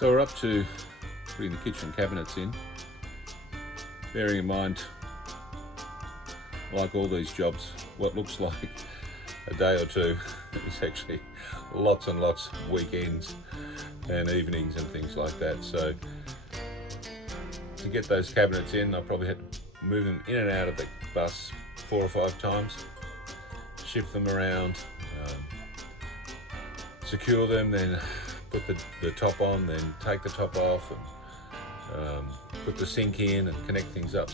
So we're up to putting the kitchen cabinets in. Bearing in mind, like all these jobs, what looks like a day or two is actually lots and lots of weekends and evenings and things like that. So to get those cabinets in, I probably had to move them in and out of the bus 4 or 5 times, shift them around, secure them, then put the top on, then take the top off, and put the sink in and connect things up.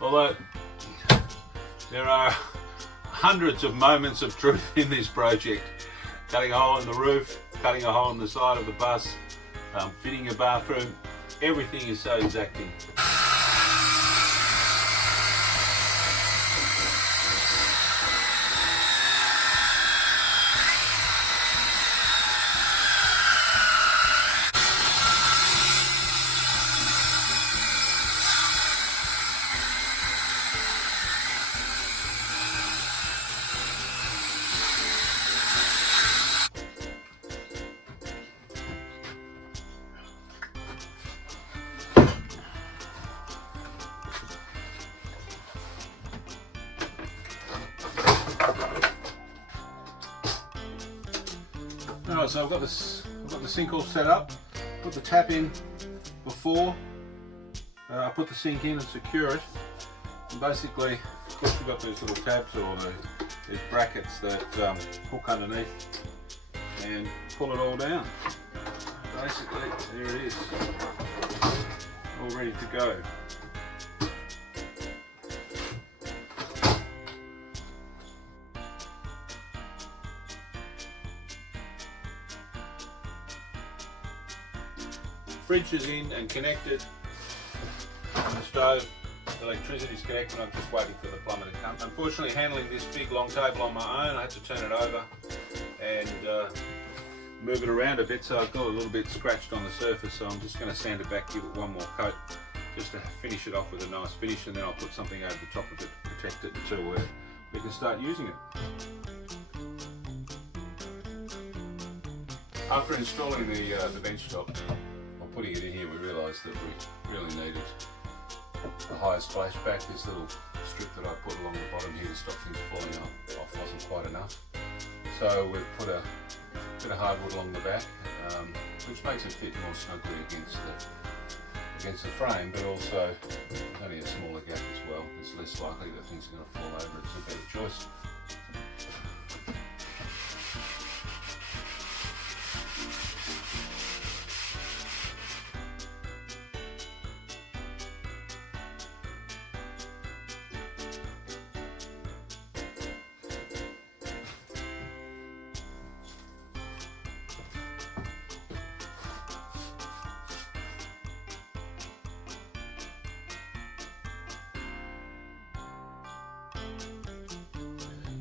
Although there are hundreds of moments of truth in this project, cutting a hole in the roof, cutting a hole in the side of the bus, fitting a bathroom, everything is so exacting. Alright, so I've got the sink all set up. Put the tap in before I put the sink in and secure it. And basically, of course, we've got these little tabs or these brackets that hook underneath and pull it all down. Basically, there it is, all ready to go. Fridge is in and connected. The stove, the electricity is connected. I'm just waiting for the plumber to come. Unfortunately, handling this big long table on my own, I had to turn it over and move it around a bit, so I've got a little bit scratched on the surface, so I'm just going to sand it back, give it one more coat just to finish it off with a nice finish, and then I'll put something over the top of it to protect it until we can start using it. After installing the bench top, putting it in here, we realised that we really needed a higher splashback. This little strip that I put along the bottom here to stop things falling off wasn't quite enough. So we've put a bit of hardwood along the back, which makes it fit more snugly against the frame, but also there's only a smaller gap as well. It's less likely that things are going to fall over. It's a better choice.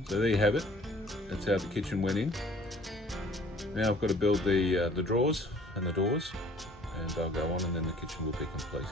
So there you have it. That's how the kitchen went in. Now I've got to build the drawers and the doors, and I'll go on and then the kitchen will be complete.